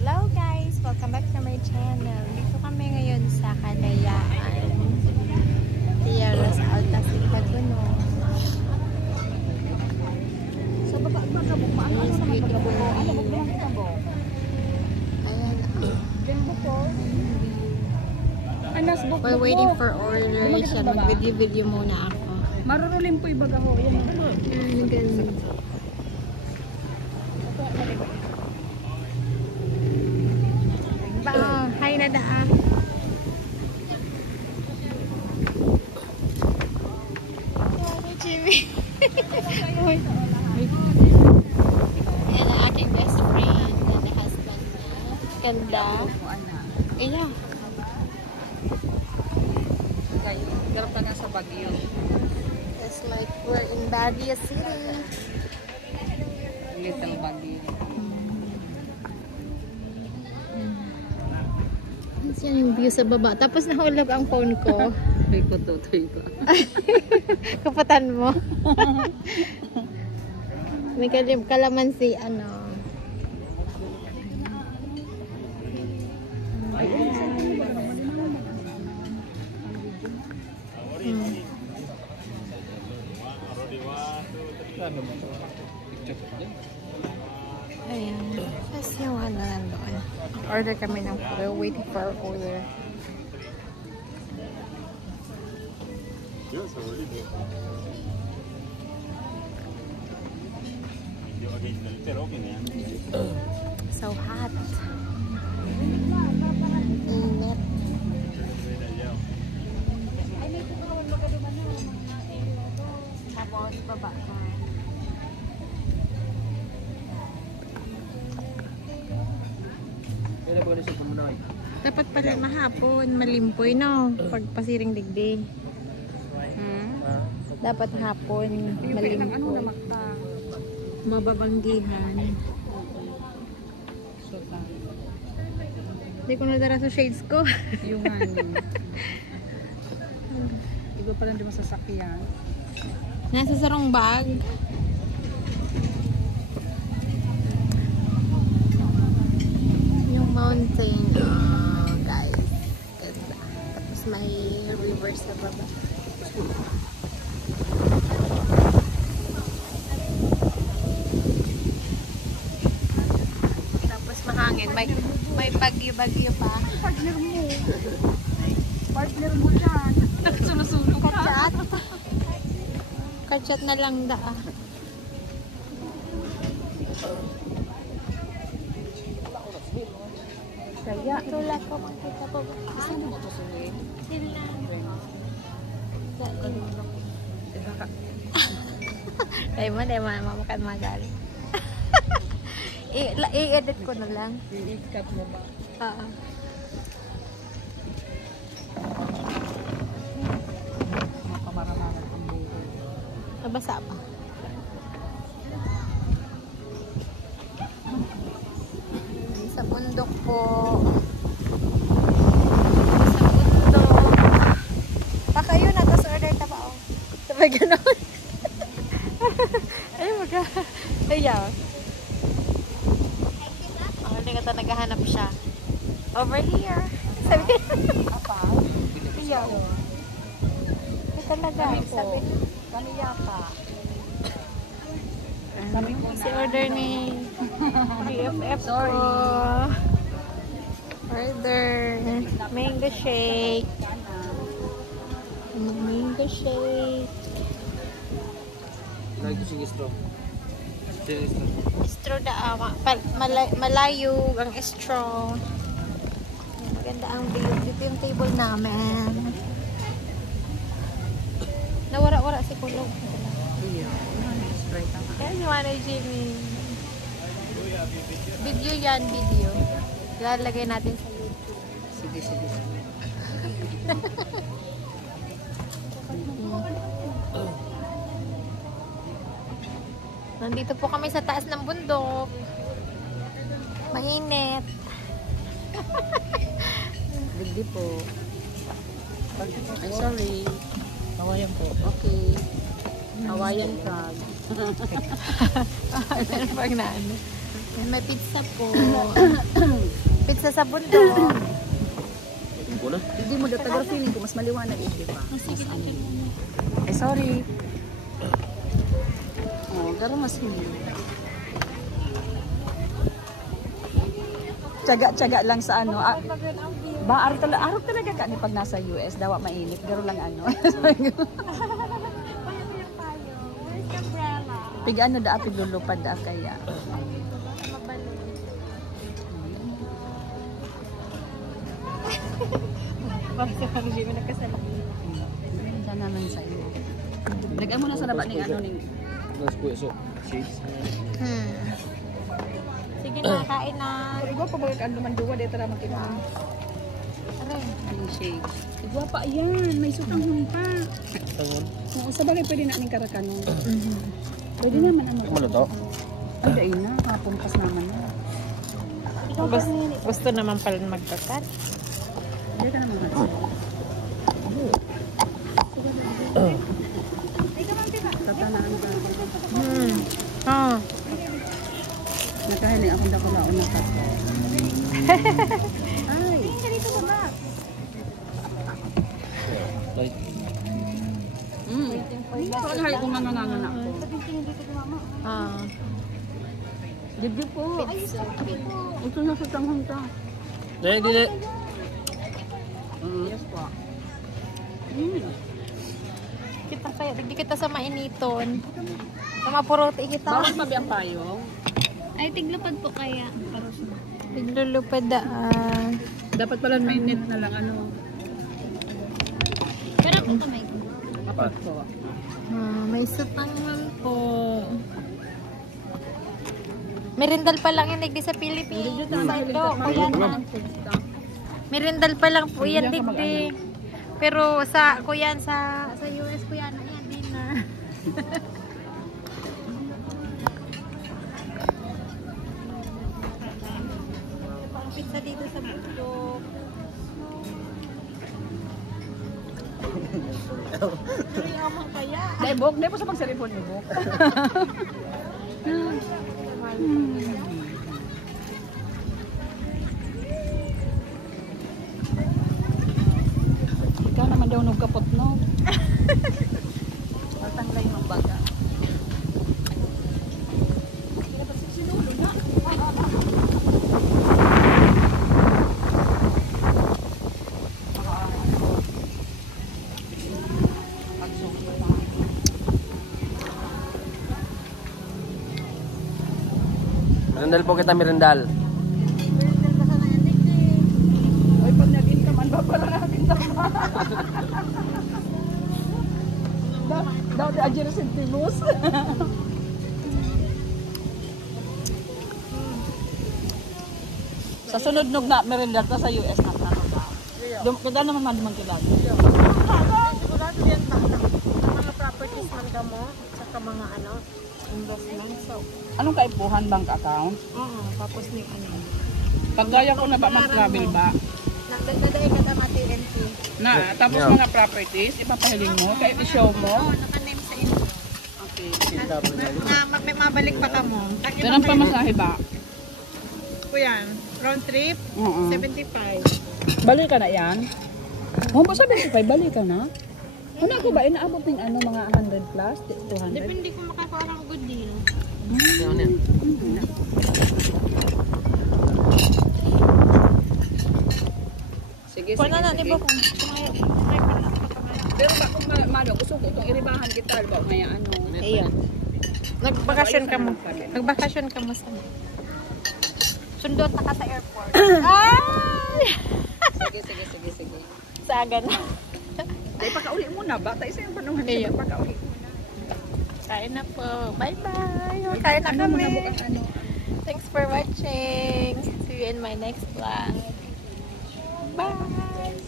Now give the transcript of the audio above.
Hello guys! Welcome back to my channel. Dito kami ngayon sa Kalayaan. Tierras Altas, Itaguno. Sa baba ka mo, paano sa beautiful. Ano ba lang ka mo? Ayan. Dembo po. Anas book. We're waiting for orderation. Mag-video muna ako. Marurulim po ibaga ho. Yan. Ang ganda. Hi na daa. Jimmy. Yan ang aking best friend and the husband niya. Ganda. Iya. Garap ka na sa Baguio. It's like we're in Baguio City. Little Baguio. Yan yung view sa baba. Tapos nahulog ang phone ko. Tuloy ko. Kapatan mo. May kalamansi, ano. Ayan. Tapos yung ano nandoon. Order kami ng food. We're waiting for our order. So hot. Init. Tapos baba ka. Dapat pala mahapon, malimpoy no, pagpasiring digdi. Dapat hapon, malimpoy. Mababanggihan. Hindi ko nadara sa shades ko. Yung ano. Iba pa lang di masasakyan. Nasa sarong bag. Yung mountain, guys. Ganda. Tapos may river sa baba. Tapos mahangin. May bagyo-bagyo pa. Partner mo. Partner mo dyan. Sulo-sulo ka. Kachat. Kachat na lang daa. Kaya. Tula ko makita po ba? Gusto mo ito sulit? Sila. Ay mo, mamakan magal. I-edit ko na lang. I-cut mo ba? Oo. Makamaramanan ang buho. Nabasa pa. Sa bundok po. Sa bundok. Baka yun na, tapos order ta pa oh. Sabay ganon. Ay, maga. Ayaw. Oh, hindi ka ta naghahanap siya. Over here. Sabi. Apa? Ayaw. Ay, talaga. Sabi. Kami yata. Sabi ko si order ni BFF Sorry. ko. Order. Mango shake. Mango shake. Lagi sige straw. Straw da malayo ang straw. Maganda ang view. Dito yung table namin. Nawara-wara si Kulog. Kaya nyo ano Jimmy. Video yan, video. Lalagay natin sa YouTube. Sige. Nandito po kami sa taas ng bundok. Mainit. Hindi po. I'm sorry. Kawayan po. Okay. Hawaiian crab. Meron pag na ano. May pizza po. Pizza sa bundok. Ito na. Hindi mo datagar feeling ko mas maliwanag hindi pa. Sige na dyan. Ay, sorry. Oh, garo mas hindi. Tsaga-tsaga lang sa ano. Araw talaga ka ni pag nasa US. Dawa mainit. Garo lang ano. Pig ano da apig lulupad da kaya. Bakit pag di mo nagkasalamin? Ganda naman sa iyo. Lagay mo na sa laba ning ano ning. Mas po so. Shades. Sige na, kain na. Igwa pa bagay kan duman duwa dito ra makita. Aray. Ang shade. Igwa pa ayan, may sutang humpa. Tangon. Oo, sa bagay pwede na ning karakanon. Pwede naman ang Ano to? Ay, dahil na. Kapumpas naman na. Gusto naman pala magkakat. Hindi ka naman hatsa. Tatanaan ka. Ah. Nakahili akong dakalaon na kat. Ay. Light. Nakahili kong nanganganan ako. Ah. Dibdib po. Ito na sutang humpa. Dili. Yes po. Kita kaya, hindi kita sa mainiton. Sa mapuruti kita. Bawal pa biyang payong. Ay, tiglupad po kaya. Tiglulupad daan. Dapat pala may net na lang ano. Pero po kamay. Apat po. May sutangan po. Merindal pa lang yan, digdi sa Pilipinas. Ito, kuya na. Merindal pa lang po yan, digdi. Pero sa kuya sa US kuya na yan din na. Pang pizza dito sa bundok. Hindi naman kaya. Dahil bok, dahil po sa pagsalipon ni bok. Ikaw naman daw nagkapot no. Matanglay ng baga. Merendal po kita, merendal. Ay, pag nag-income, ano ba pala nag-income? Daw di Ajiro Centimos. Sa sunod nog na merendal ta sa US na tanong ba? Kada naman man dumang kilala. Sigurado yan pa na mga properties man mo at saka mga investment. So, Anong kaipuhan bank account? oo, tapos ni Pagkaya ko na ba mag-travel ba? Nagdadaday ka na TNT. Na, tapos Yeah. mga properties, ipapahiling mo, kaya i-show mo. Oo, naka-name sa inyo. Okay. May mabalik pa ka mo. Ganun pa masahe ba? Kuya, round trip, Oo. 75. Balik ka na yan? Oh, ba sabi ko balik ka na? Ano ako ba, inaabot ng mga 100 plus, 200? Depende kung makakuha ng good deal. Ano yan? Sige, Kung sige, na, di sige. ba kung kumain pa na Pero ba kung malo, gusto ko itong iribahan kita, ba kaya ano? Ayun. Nagbakasyon ka mo. Nagbakasyon ka mo sa sundot na ka sa airport. Ay! Sige. Sa agan. Dahil pakauli muna ba? Tayo sa yung panungan Ayun. siya, pakauli. Kain na po. Bye-bye. Kain na kami. Thanks for watching. See you in my next vlog. Bye!